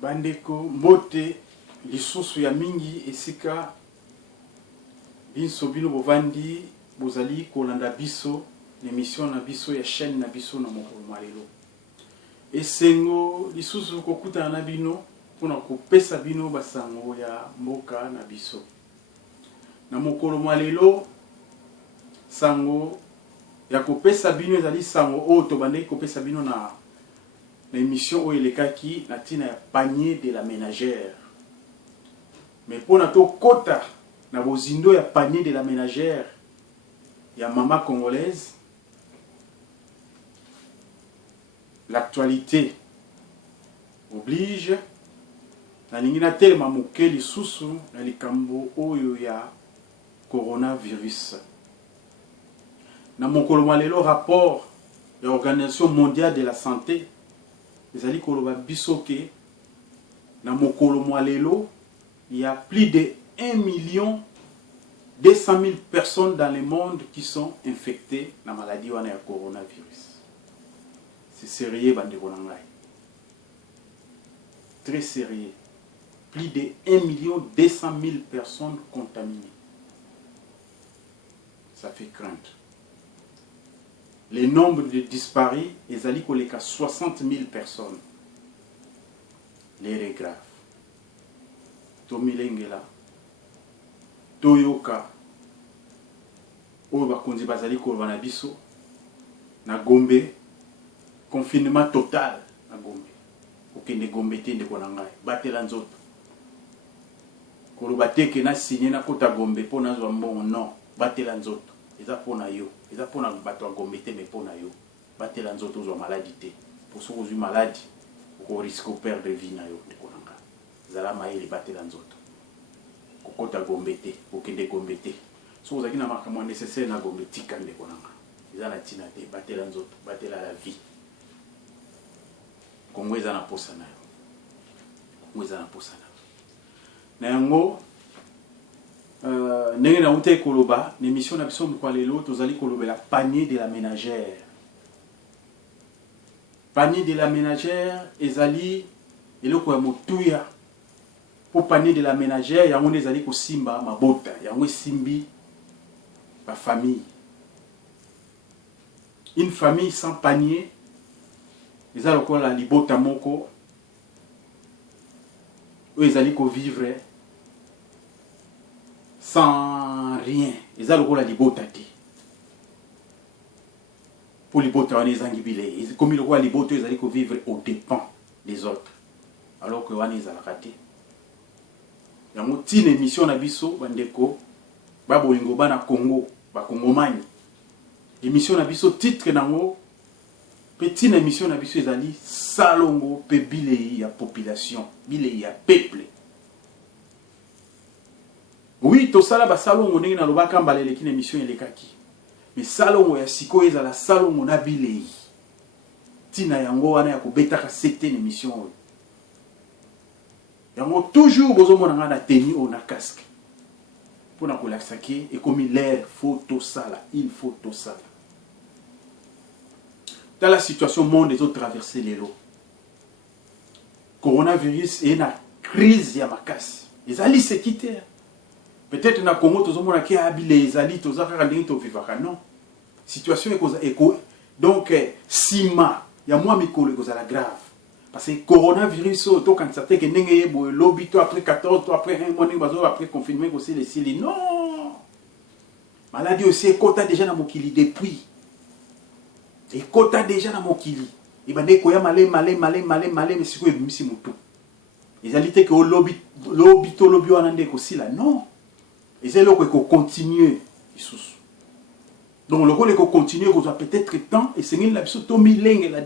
Bandeko mbote lisusu ya mingi esika binso bino bovandi bozali kolanda biso l'émission na biso ya chaîne na biso na mokolo malelo. Esengo lisusu kokutana na bino pona kopesa bino basango ya mboka na biso. Na mokolo malelo sango ya kopesa bino ezali sango oyo tobandeki kopesa bino na émission oyo elekaki na tina ya panier de la ménagère. Mais pona to kota na bozindo ya panier de la ménagère ya mama congolaise, l'actualité oblige na lingina telema moke lisusu na likambo oyo ya coronavirus. Na mokolo malelo rapport ya Organisation mondiale de la santé ezali koloba biso ke na mokolo malelo il y a plus de 1,2 million personnes dans le monde qui sont infectées na maladie wana ya coronavirus. C'est sérieux bandeko na ngai. Très sérieux. Plus de 1,2 million personnes contaminées. Ça fait craindre. Le nombre de disparus ezali koleka 60 000 personnes. L'air est grave. Tomilengela Toyoka oyo bakonzi bazali koloba na biso na Gombe, confinement total na Gombe. Okende Gombe te ndeko na ngai batela nzoto koloba te ke na signé na kota Gombe pona zwa mbongo. Non, batela nzoto eza pona yo, eza pona bato ya Gombe te, mais pona yo batela nzoto zwa maladie te. Pour ceux qui ont maladie ko risque perdre vie na yo ndeko na ngai zala maili batela nzoto kokota Gombe te, okende Gombe te. So ozaki na makambo nécessaire na Gombe tika ndeko na ngai eza na tina te, batela nzoto, batela la vie. Kongo eza na posa na yo, Kongo eza na posa na yo na yango. Ndenge na ute koloba na émission na biso mokwa lelo tozali kolobela panier de la ménagère. Panier de la ménagère ezali eloko ya motuya. Pour panier de la ménagère yango ezali kosimba mabota yango esimbi ba famille. Une famille sans panier eza lokola libota moko oyo ezali ko vivre sans rien. Eza lokola libota te. Pour libota wana ezangi bilei. Comme lokola libota ezali ko vivre au dépens des autres. Alors que wana ezalaka te. Yango tina émission na biso bandeko babolingo bana Congo bakongomani. Émission na biso titre nango petit émission na biso ezali salongo pe bilei ya population, bilei ya peuple. Oui, to sala ba salongo ndenge na lobaka mbalele kina émission elekaki. Mais salongo ya siko ezala salongo na bilei. Tina yango wana ya kobetaka certaine émission oyo. Yango toujours bozomona nga na tenue ou na casque. Pour na kolakisa ki et comme l'air faut to sala, il faut to sala. Dans la situation monde des autres traverser les lots. Coronavirus et na crise ya makasi. Ezali sekite. Peut-être na Congo tozomona ki abile ezali tozaka ndenge to vivaka non. Situation eko donc sima ya moi mikolo ekozala grave. Parce que coronavirus auto quand ça fait que ndenge yebo lobby to après 14 to après un mois bazo après confinement aussi les sili non. Maladie aussi ekota déjà na mokili depuis. Ekota déjà na mokili. Ibande ko ya malé mais siko ebimisi mutu. Ezali te que lobby wana ndeko sila non. Et là qu'on continue donc le rôle est qu'on continue qu'on doit peut-être temps et c'est une la surtout d'une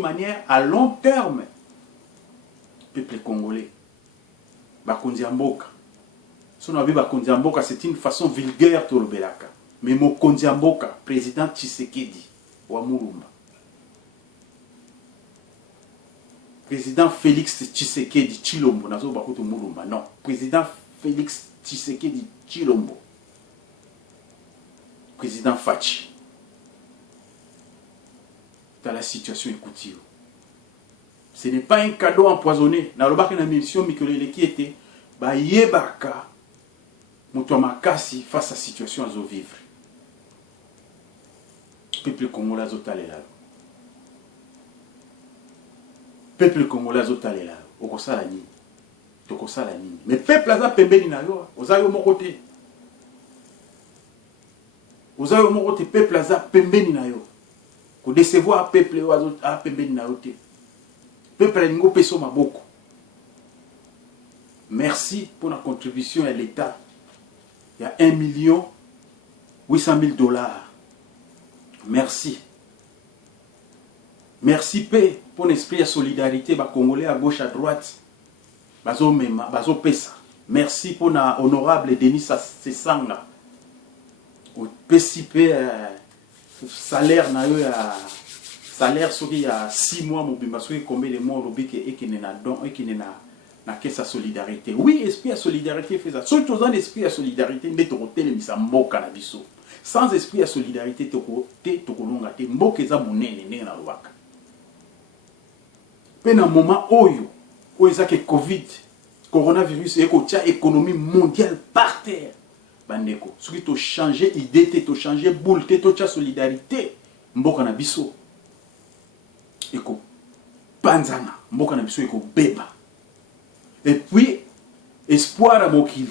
manière à long terme. Peuple congolais bakonzi mboka son avis bakonzi mboka c'est une façon vulgaire to le belaka mais mo konzi mboka président Tshisekedi wa Mulumba, président Félix Tshisekedi Tshilombo nazo bakoto Mulumba non, président Félix Tshisekedi Tshilombo, président Fachi. Dans la situation écoutée, Ce n'est pas un cadeau empoisonné. Dans la mission, Mikolele qui était, bah yebaka, muto makasi face à la situation à vivre. Peuple congolais zotale là. Peuple congolais zotale là. Okosala nini? Tokosala nini? Mais peuple aza pembeni na yo, ozayo mon côté. Ozayo mon côté, peuple aza pembeni na yo. Ko décevoir peuple a pembeni na yo te. Peuple a ningo peso maboko. Merci pour la contribution à l'État. Il y a 1 800 000 $. Merci. Merci P pour l'esprit de solidarité, les Congolais à gauche, à droite. Bazo pesa. Merci pour l'honorable Denis Sessanga. Au PCP, salaire, salaire, il y a 6 mois, combien de mois, et qui n'a don, et qui n'a na caisse solidarité. Oui, esprit de solidarité fait ça. Surtout dans l'esprit de solidarité, mais tu as mis mboka na biso. Sans esprit de solidarité, tu as mboka za monene ne na lwaka. Pe na moment oyo, oyo que Covid, coronavirus et que économie mondiale par terre. Bandeko, ce qui t'a changé idée, t'a changé boule, t'a solidarité, mboka na biso. Eko panzana, mboka na biso eko beba. Et puis, espoir à Mokili.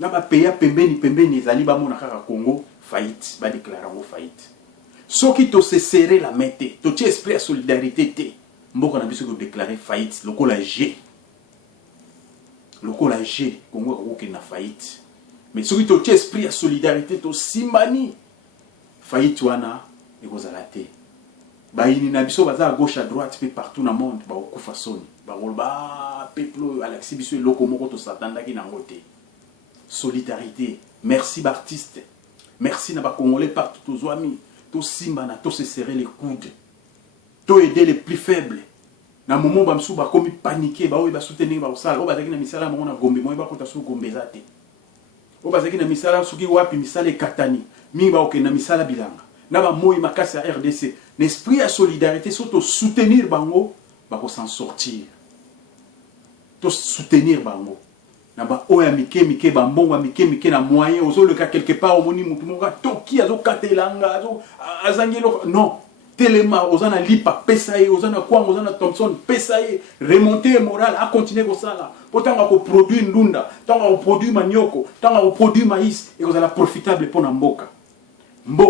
Là, ma pays a pembeni, ezali ba mona kaka Congo, faillite, ba déclarer en faillite. Ce qui te se serrer la main, te esprit à solidarité, mboko na biso ko déclarer faillite, lokola G. Lokola G, Congo ko na faillite. Mais ce qui te esprit à solidarité, to simbani, faillite wana, ekozala te. Ba ini na biso baza à gauche à droite, pe partout dans le monde, ba okufa soni. Ba peuple Alexis biso loko moko to satanda ki nango te. Solidarité. Merci Baptiste. Merci na ba Congolais partout aux amis. To simba na to se serrer les coudes. To aider les plus faibles. Na moment ba msu ba komi paniquer ba oyi ba soutenir ba osala. O ba zaki na misala mo na gombe mo ba kota su gombe zate. O ba zaki na misala suki wapi misala katani. Mi ba okena misala bilanga. Na ba moyi makasi à RDC. L'esprit à solidarité surtout soutenir bango ba ko s'en sortir. To soutenir bango. Na ba oya mike ba mbongo mike na moyen ozo le ka quelque part au moni mutu monga toki azo katelanga azo azangelo non telema ozana lipa pesaye ozana kwanga ozana Thompson pesaye remonter moral a continuer ko sala potanga ko produire ndunda tanga ko produire manioko tanga ko produire maïs et ozala profitable pour na mboka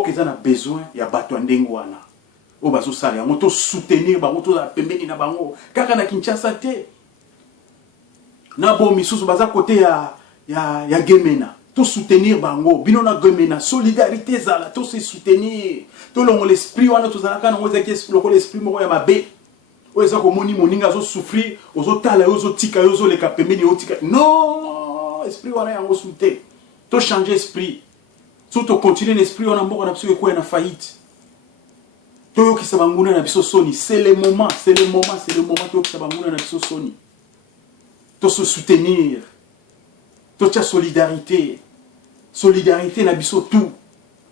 ezana besoin ya bato ndengo wana o bazo sala ya moto soutenir bango to la pembeni na bango kaka na Kinshasa te. Na bo misusu baza côté ya Gemena to soutenir bango bino na Gemena solidarité zala to se soutenir to longo l'esprit wana to zala kana ngoza ki esprit lokolo esprit moko ya mabe o eza ko moni moninga zo souffrir ozo tala ozo tika ozo le kapemeni o tika non esprit wana yango souté to changer esprit so to continuer l'esprit wana mboko na biso ko na faillite to yo kisa banguna na biso soni c'est le moment to yo kisa banguna na biso soni to se soutenir, to tia solidarité na biso tout.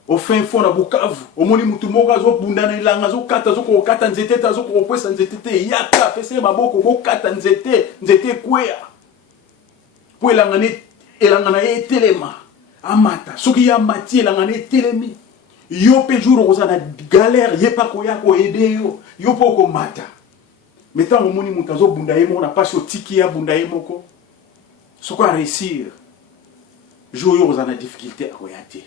Au fin fond na Bukavu, au moni mutu moga zo bundana ilanga zo kata nzete ta zo ko kwesa nzete te yaka pese maboko bo kata nzete kwea. Po elanga na etelema amata soki ya mati elanga na etelemi. Yo pe jour ko na galère yepa ko yako aider yo po ko mata. Mais tant que moni mutazo bunda yemo na passe au tiki ya bunda yemoko ce qu'on réussir jour yo za na difficulté à koyate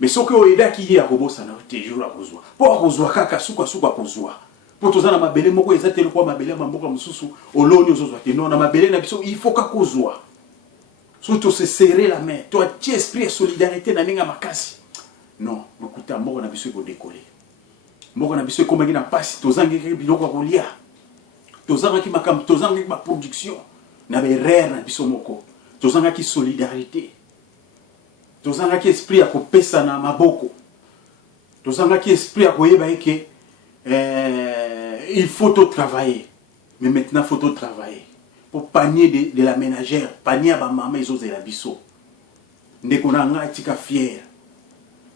mais ce que oida ki ya kobosa na te jour a kozwa po kozwa kaka suka kozwa po tozana mabele moko ezatelo kwa mabele mamboka mususu oloni ozozwa te non na mabele na biso il faut ka kozwa surtout se serrer la main toi tu esprit solidarité na ninga makasi non lokuta moko na biso ko décoller moko na biso ko maki na passe tozangi biloko ko lia tozanga ki makam tozanga ki ma production na berere na biso moko tozanga ki solidarité tozanga ki esprit ya kopesa na maboko tozanga ki esprit ya koyeba eke il faut tout travailler mais maintenant faut tout travailler pour panier de la ménagère panier ba mama ezozela biso ndeko na nga tika fier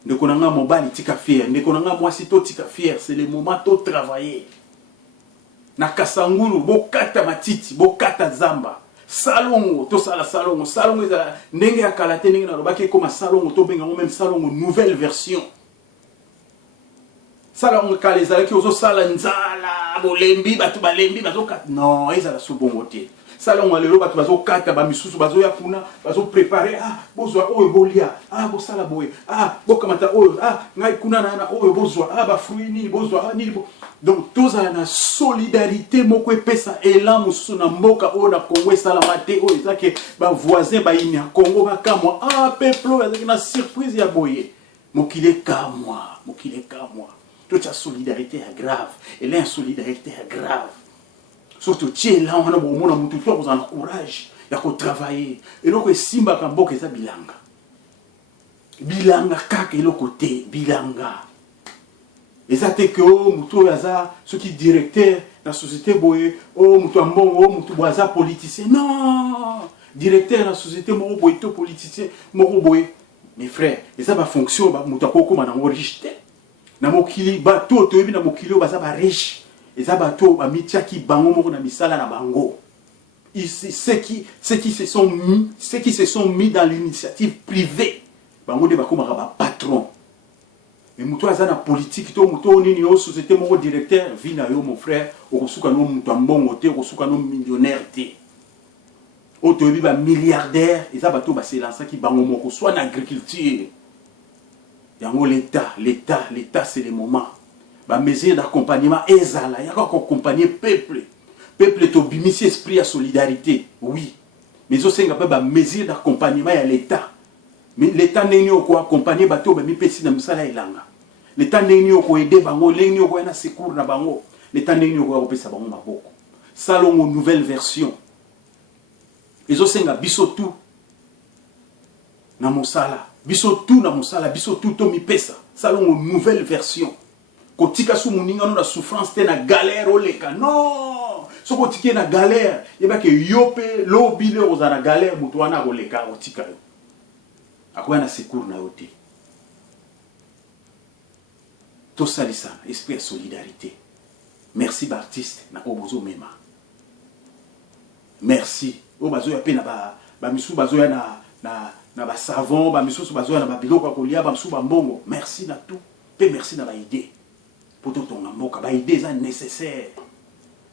ndeko na nga mobali tika fier ndeko na nga mwasi to tika fier c'est le moment to travailler na kasangulu bokata matiti bokata zamba salongo to sala salongo eza ndenge ya kalate ndenge na lobaki comme salongo to benga même salongo nouvelle version salongo kala ezalaki ozo sala nzala bolembi bato balembi bazokata non ezala sobongo te salongo lelo bato bazokata ba misusu bazoya kuna bazo préparer bozwa oyo bolia bosala boye bokamata oyo ngai kuna na oyo bozwa ba fruit ni bozwa ni donc tozala na solidarité moko epesa elan mosusu na mboka oyo na Congo esalama te oyo ezake ba voisin bayini ya Congo bakamwa peuple oyo ezaki na surprise ya boye mokile kamwa toute la solidarité est grave et l'insolidarité est grave surtout tu là on a bon mon amour toi vous en courage ya ko travailler et donc simba ka mboka eza bilanga kaka elo côté bilanga eza te que muto yaza ce qui directeur la société boye muto mbongo muto boaza politicien non directeur la société moko boye to politicien moko boye mes frères eza ba fonction ba muto ko koma na riche na mokili bato to yebi na mokili baza ba riche eza bato ba mitiaki bango moko na misala na bango ici ceux qui se sont mis dans l'initiative privée bango de bakoma ba patron mais muto aza na politique to muto nini yo société moko directeur vina yo mon frère okosuka no muto mbongo te okosuka no millionnaire te oto yebi ba milliardaire eza bato ba se lancer ki bango moko soit na agriculture. L'État, c'est le moment. La mesure d'accompagnement est là. Il y a accompagner peuple. Peuple est obimisi esprit à solidarité. Oui. Mais aussi, il y a une mesure d'accompagnement à l'État. Mais l'État n'est pas quoi accompagner bateau, mais pesi na misala ilanga. L'État n'est pas quoi aider bango, n'est pas quoi na secours na bango. L'État n'est pas quoi pesa bango maboko. Salon aux nouvelle version. Les aussi, il y a bisotou na mosala. Biso tout na mosala, biso tout to mi pesa. Salon une nouvelle version. Kotika su muninga no na souffrance te na galère oleka. Non! So kotike na galère, yeba ke yope lobile oza na galère mutu wana oleka otika yo. Akoya na secours na yote. To salisa, esprit de solidarité. Merci Baptiste na obozo mema. Merci. O bazo ya pe na ba misu bazo ya na ba savon ba misusu bazoya na ba biloko kolia ba misusu ba mbongo merci na tout pe merci na ba idée pour ton mboka ba idée ça nécessaire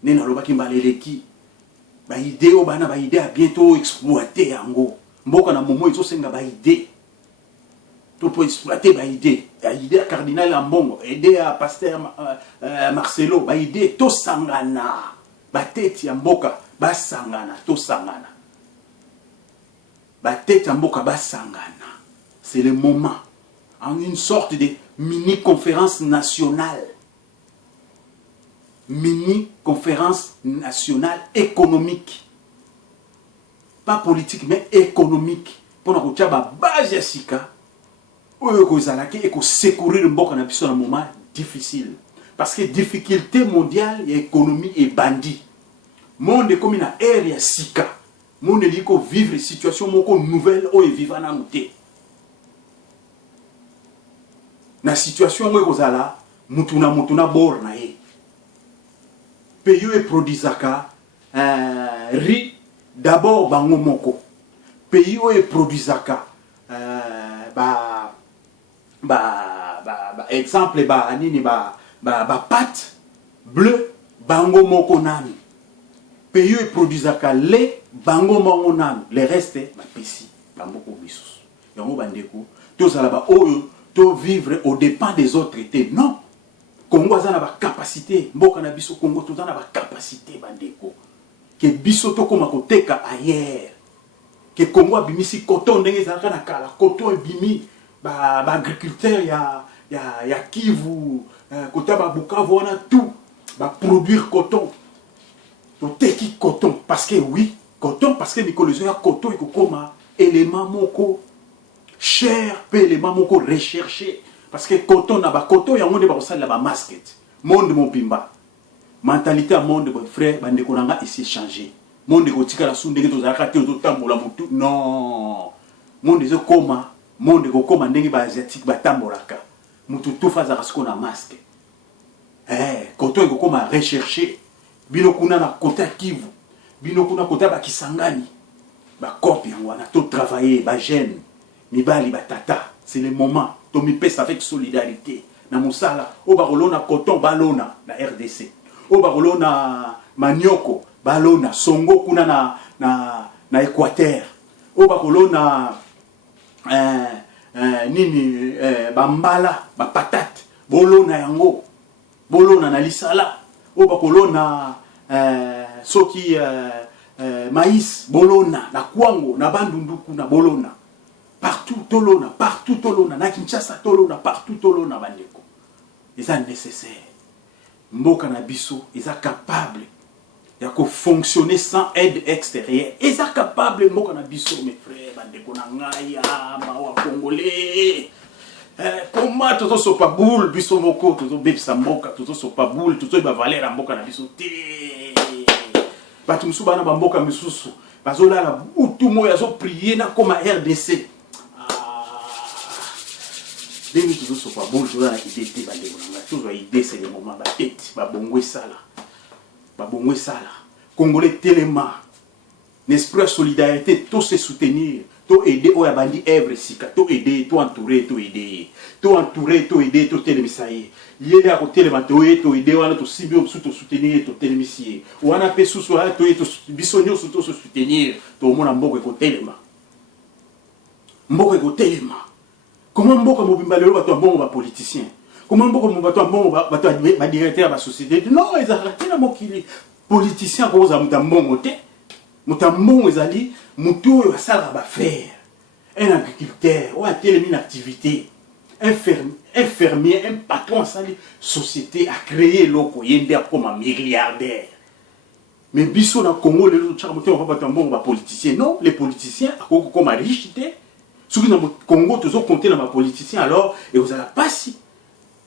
ne na lobaki mbaleleki ba idée o bana ba idée à bientôt exploiter yango mboka na momo izo senga ba idée to pour exploiter ba idée à cardinal mbongo aider à pasteur Marcelo ba idée to sangana ba tete ya mboka ba sangana to sangana. C'est le moment. En une sorte de mini-conférence nationale. Mini-conférence nationale économique. Pas politique, mais économique. Pour nous dire que base sika, et secourir le monde dans un moment difficile. Parce que difficulté mondiale, économie et bandit. Monde comme une ère sika. Mon éliko vivre situation moko nouvelle ou vivant na muté. Na situation où kozala mutuna bor na ye. Pays e produisaka riz d'abord bango moko. Pays e produisaka exemple nini pâte bleu bango moko nani. Pays e produisaka lait bango mango nanu le reste ba pesi bamboko bisus yango bandeko to sala ba oyo to vivre au dépens des autres étés non Congo azana ba capacité mboka na biso Congo to zana ba capacité bandeko ke biso to koma koteka ailleurs ke Congo abimisi coton ndenge zalaka na kala coton ebimi ba agriculteur ya Kivu kota ba Bukavu wana tout ba produire coton teki coton parce que oui coton parce que l'écologie a coton et comme élément moko cher pe élément moko recherché parce que coton na ba coton ya monde ba ça la ba masque monde mon pimba mentalité à monde mon frère bande ko nanga ici changer monde ko tika la sunde to zaka te to tambola mutu non monde zo koma monde ko koma ndenge ba asiatique ba tambolaka mutu to faza ko na masque coton ko koma recherché bino kuna na kota Kivu, bino kuna kota ba Kisangani, ba copie wana to travailler ba jeune, mibali ba tata, c'est le moment to mi pesa avec solidarité na musala o ba kolona coton balona na RDC, o ba kolona manioko balona songo kuna na Équateur, o ba kolona nini bambala ba patate bolona yango bolona na lisala o ba kolona soki maïs bolona na kwango na bandunduku na bolona partout tolona na Kinshasa tolona partout tolona bandeko eza nécessaire mboka na biso eza capable ya ko fonctionner sans aide extérieure eza capable mboka na biso mes frères bandeko na ngai mawa congolais comment tozo sopa boule biso moko tozo bebisa mboka tozo sopa boule tozo ba valeur mboka na biso te batu musu bana ba mboka misusu bazolala utu moya zo prier na koma RDC demi tozo sopa boule tozo na idée te bandeko na ngai tozo idée c'est le moment ba tête ba bongwe sala Congolais tellement l'esprit de solidarité tout se soutenir tout aider au abandi œuvre sika tout aider tout entourer tout aider tout télémisaïe yele à côté le bateau tout aider wana tout sibio tout soutenir tout télémisier wana pe sous soit tout bisonyo tout se soutenir tout mona mboko ko telema comment mboko mobimba lelo bato mbongo ba politicien comment mboko mbato mbongo bato ba directeur ba société non ils arrêtent la mokili politicien ko za mutambongo te mutambongo ezali mutu oyo asala ba faire un agriculteur ou un tel une activité infirmier un patron sali société a créé loko yende comme un milliardaire mais biso na Congo le tchaka mutu ba bato mbongo ba politicien non les politiciens akoko comme riche te soki na Congo tozo compter na ba politicien alors et vous allez passer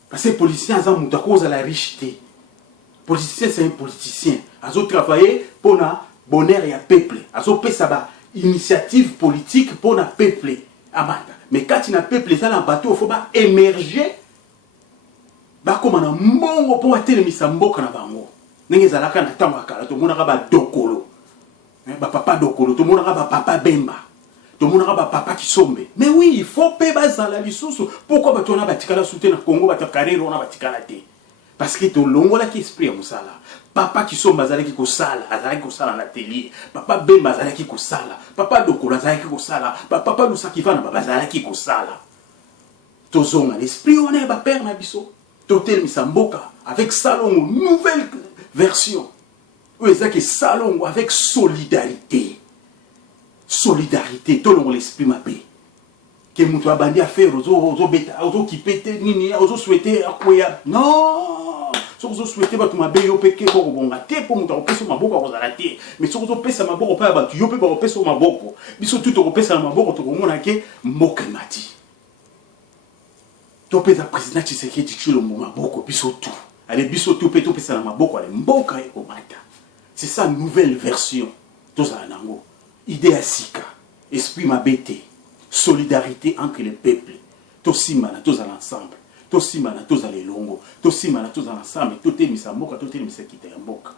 parce que les politiciens ont à cause de la richesse. Politicien c'est un politicien. Ils ont travaillé pour le bonheur et le peuple. Ils ont fait ça initiative politique pour le peuple. Mais quand il y a un peuple, il bateau, il faut émerger. Comme un mongo pour atteindre sa mboka na bango. Nenge zalaka na tango akala to monaka ba dokolo. Ba papa dokolo, to monaka ba papa bemba. Tout le monde a papa qui sombe. Mais oui, il faut payer dans la licence. Pourquoi tu as batikala soutien na Congo bata carrière on a batikala té? Parce que to longo la qui esprit musala. Papa qui sombe azalaki ko sala, azalaki ko sala na atelier. Papa bemba azalaki ko sala. Papa dokolo azalaki ko sala. Papa lusaki vana baba azalaki ko sala. Tozonga l'esprit on est ba père na biso. Totel misamboka avec salon nouvelle version. Oui, c'est que salon avec solidarité. Solidarité, tout le monde l'esprit m'a payé. Que nous avons bandi à faire aux qui pété, aux souhaité à quoi. Non! Si vous souhaitez, vous m'avez pété pour vous rater, pour vous faire ma boca, vous arrêter. Mais si vous avez fait ma boca, vous avez fait ma boca, vous avez fait tout au fait ma boca, vous avez fait Mokamati. Tu as fait la présidente qui s'est dit le moment boca, bisotou. Allez, bisotou, pétou, pétou, ma boca, allez, mboka et omata. C'est ça, nouvelle version. Tout ça, nango. Idée à Sika, esprit m'a bêté, solidarité entre les peuples, tosimana tous à l'ensemble, tosimana tous à l'elongo, tosimana tous à l'ensemble, toté misa mboka, toté misa kita ya mboka.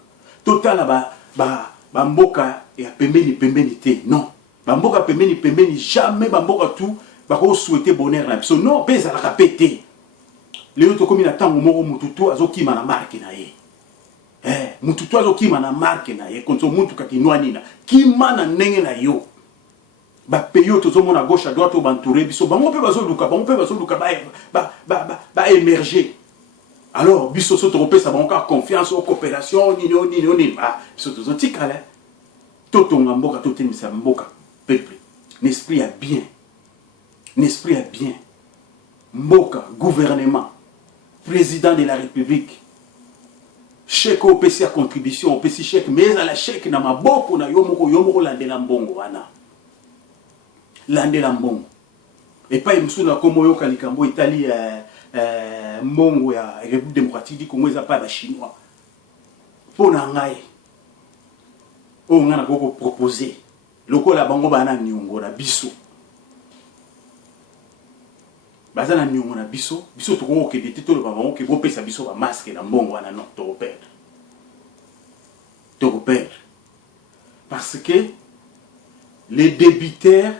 Total ba mboka ya pembeni te, non. Ba mboka pembeni jamais ba mboka tout, ba ko souhaiter bonheur na biso, non, pesa la kapete. Lelo to komi na tango moko mututu azokima na marque na ye. Mututu azokima na marque na ye konso muntu kakinwa nina kima na ndenge na yo ba peyo tozomona gauche à droite obantouré biso bango pe bazoluka ba émerger alors biso so tropesa bango ka confiance au coopération nini biso tozotikala totonga mboka totemisa mboka peuple l'esprit a bien mboka gouvernement président de la République chèque au PC à contribution, au PC chèque, mais à la chèque, na maboko na yomoko landela mbongo wana. Landela mbongo. Et pas imsuna comme yo kalikambo Italie mbongo ya République démocratique du Congo ça pas ba chinois. Pona ngai. O ngana ko proposer. Lokola bango bana nyongo na biso. Bazana nyongo na biso to ko ke de titolo ba bango ke bo pesa biso ba masque na mbongo wana non to perdre. perdre. Parce que les débiteurs,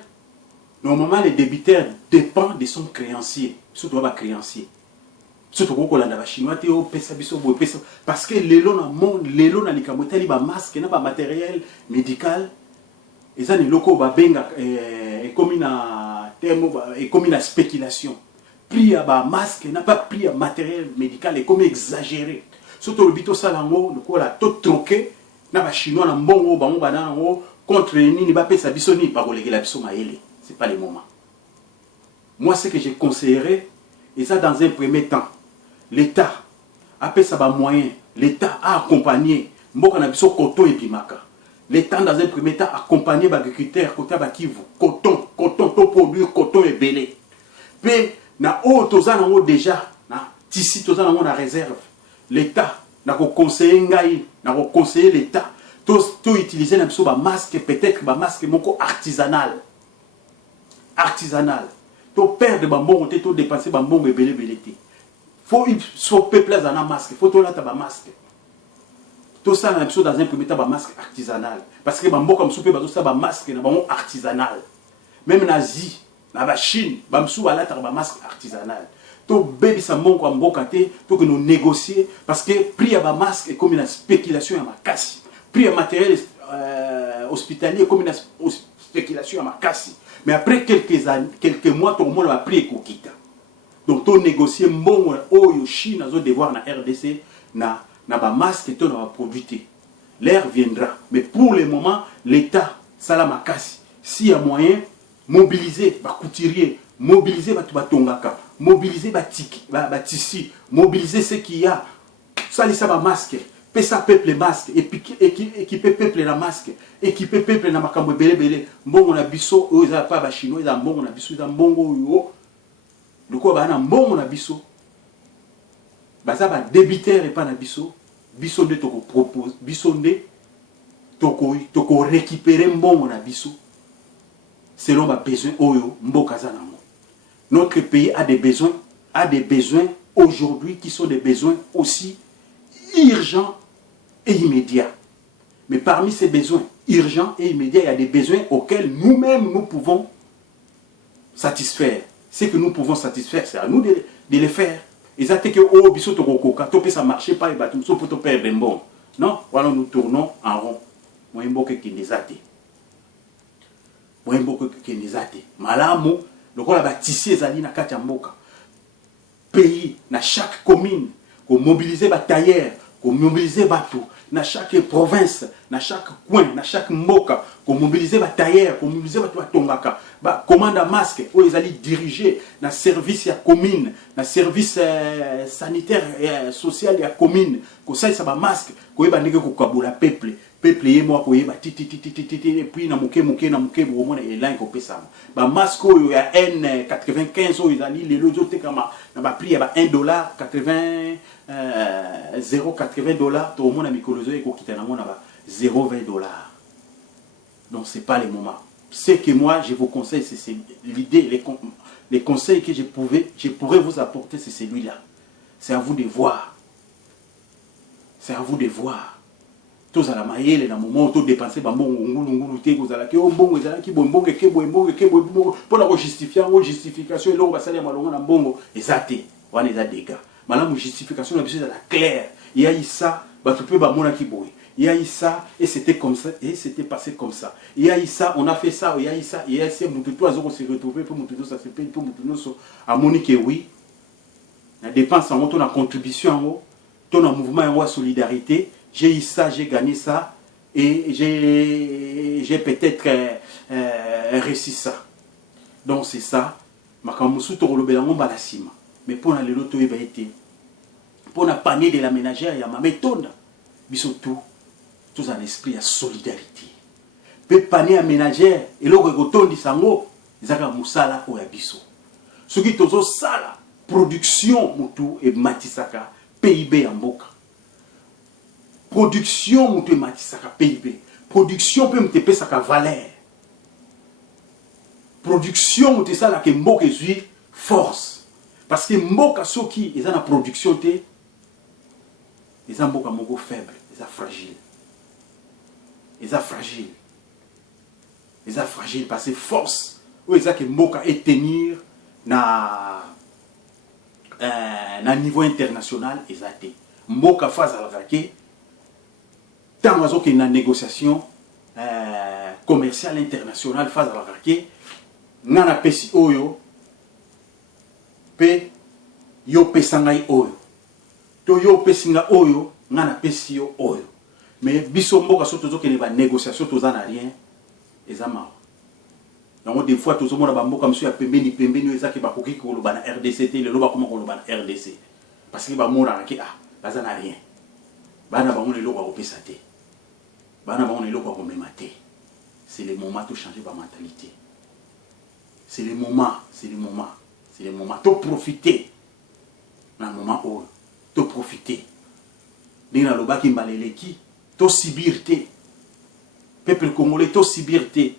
normalement les débiteurs dépendent de son créancier, surtout les créanciers. Surtout quand on a chinois, parce que les lots dans le monde, les lots dans les camotels, les masques, les matériel médical, et ça les locaux benga comme une spéculation. Prix à masque, n'a pas pris à matériel médical et comme exagéré. Surtout le bito salango, le quoi la tout troqué, n'a pas chinois dans bongo, bango banango contre ni pas pesa bisoni par les la biso maele. C'est pas le moment. Moi ce que je conseillerais, et ça dans un premier temps, l'État a fait ça moyen, l'État a accompagné mboka na biso coton et pimaka. L'État dans un premier temps a accompagné les agriculteurs côté Bakivu, coton, tout produire coton et belé. Puis na autres ans déjà, na tissu tous ans na réserve. L'État n'a pas conseillé ngai, n'a pas conseillé l'État. Tout utiliser na biso ba masque peut-être ba masque moko artisanal. Artisanal. Tout perdre ba mbongo te tout dépenser ba mbongo belé belé te. Faut peuple dans un masque, faut tout là ta ba masque. Tout ça na biso dans un premier temps ba masque artisanal parce que ba mboko msupe ba tout ça ba masque na ba artisanal. Même en Asie, na ba Chine, ba msu ba là ta ba masque artisanal. To bebi sa mon kwa mboka te, to que nous négocier parce que prix à ba masque est comme une spéculation à ma casse. Prix à matériel hospitalier comme une spéculation à ma casse. Mais après quelques mois, tout le monde a pris kokita. Donc to négocier mon oyo Chine azo devoir na RDC na ba masque to na produit. L'air viendra, mais pour le moment l'État salama casse. S'il y a moyen mobiliser ba couturier, mobiliser ba tongaka, mobiliser ba tissu, mobiliser ce qu'il y a. Ça les ça ba masque. Pesa peuple masque, équiper peuple na masque, équiper peuple na makambo belé belé. Mbongo na biso, eux ils pas ba chinois, ils ont mbongo na biso, ils ont mbongo yo. Le quoi ba na mbongo na biso. Ba ça ba débiteur et pas na biso. Biso de toko propose, biso de toko récupérer mbongo na biso. Selon ma besoin oyo mboka za nango. Notre pays a des besoins aujourd'hui qui sont des besoins aussi urgents et immédiats. Mais parmi ces besoins urgents et immédiats, il y a des besoins auxquels nous-mêmes nous pouvons satisfaire. Ce que nous pouvons satisfaire, c'est à nous de les faire. Et ça fait que oh biso to kokoka, to pe ça marche pas et ba tout pour te perdre bon. Non, voilà nous tournons en rond. Moi mboka ki ndezate. Moi mboka ki ndezate. Malamu lokola ba tisser ezali na kati ya mboka. Pays na chaque commune qu'on mobiliser ba tailleur, qu'on mobiliser bateau, dans chaque province, dans chaque coin, dans chaque mboka, qu'on mobiliser ba tailleur, qu'on mobiliser bateau tongaka, ba commande masque, où ils allaient diriger dans service ya commune, dans service sanitaire et social ya commune, qu'on ça ba masque, qu'on ba ndeke ko kabula peuple ye moi ko yeba titi et puis na muke bo mona elan ko pesa ba masque yo ya N95 o izali les lojo te kama na ba prix ya ba $1 $0.80 to mona mikolozo e ko kitana mona ba $0.20. Donc c'est pas le moment. Ce que moi je vous conseille c'est l'idée les conseils que je pourrais vous apporter c'est celui-là. C'est à vous de voir. C'est à vous de voir. Tous à la maïle, dans le moment où tu dépenses, pour la justification, là, on va salir à bongo, et ça, on est à dégâts. Madame, justification, on a besoin de la claire. Il y a eu ça, tu peux pas mon akiboui. Il y a eu ça, et c'était comme ça, et c'était passé comme ça. Il y a eu ça, on a fait ça, il y a eu ça, il y a eu ça, nous tous se retrouver pour nous tous ça se paye, pour nous tous à Monique, oui. La dépense en haut, ton contribution en haut, ton mouvement en haut, solidarité. J'ai eu ça, j'ai gagné ça, et j'ai peut-être réussi ça. Donc c'est ça. Mais pour la loto, pour la panier de la ménagère, il y a ma méthode. Bisotou, tout un esprit de solidarité. Pe panier à ménagère, et le regoton dit sango, ils ont moussala ou yabiso. Ce qui est ça, production, moutou et matisaka, PIB en boka. Production moutou matisaka PIB. Production peut me taper sa valeur. Production moutou ça là que mboka est force. Parce que mboka soki ils ont la production té ils ont mboka moko faible, ils ont fragile. ils sont fragiles. Ils sont fragiles parce que force, ils ont que Mboka et tenir na niveau international, ils ont été. Mboka face à la raquette, tant qu'il y a une négociation commerciale internationale face à la raquette, nana pesi oyo, pe yo pesangai oyo. To yo pesinga oyo, nana pesi yo oyo. Mais biso mboka soto zo kene ba négociation to za na rien, ezama. Donc des fois tous mona ba mboka monsieur ya pembeni ezaki ba koki ko lo ba na RDC te le lo ba koma ko lo ba na RDC. Parce que ba mona ki baza na rien. Bana ba mona lo ba opesa te. Bana ba mona lo ba ko memate. C'est le moment de changer ma mentalité. C'est le moment, c'est le moment, c'est le moment de profiter. Dans le moment où de profiter. Dans le bas qui m'a l'éléki, de subirté. Peuple congolais, de subirté.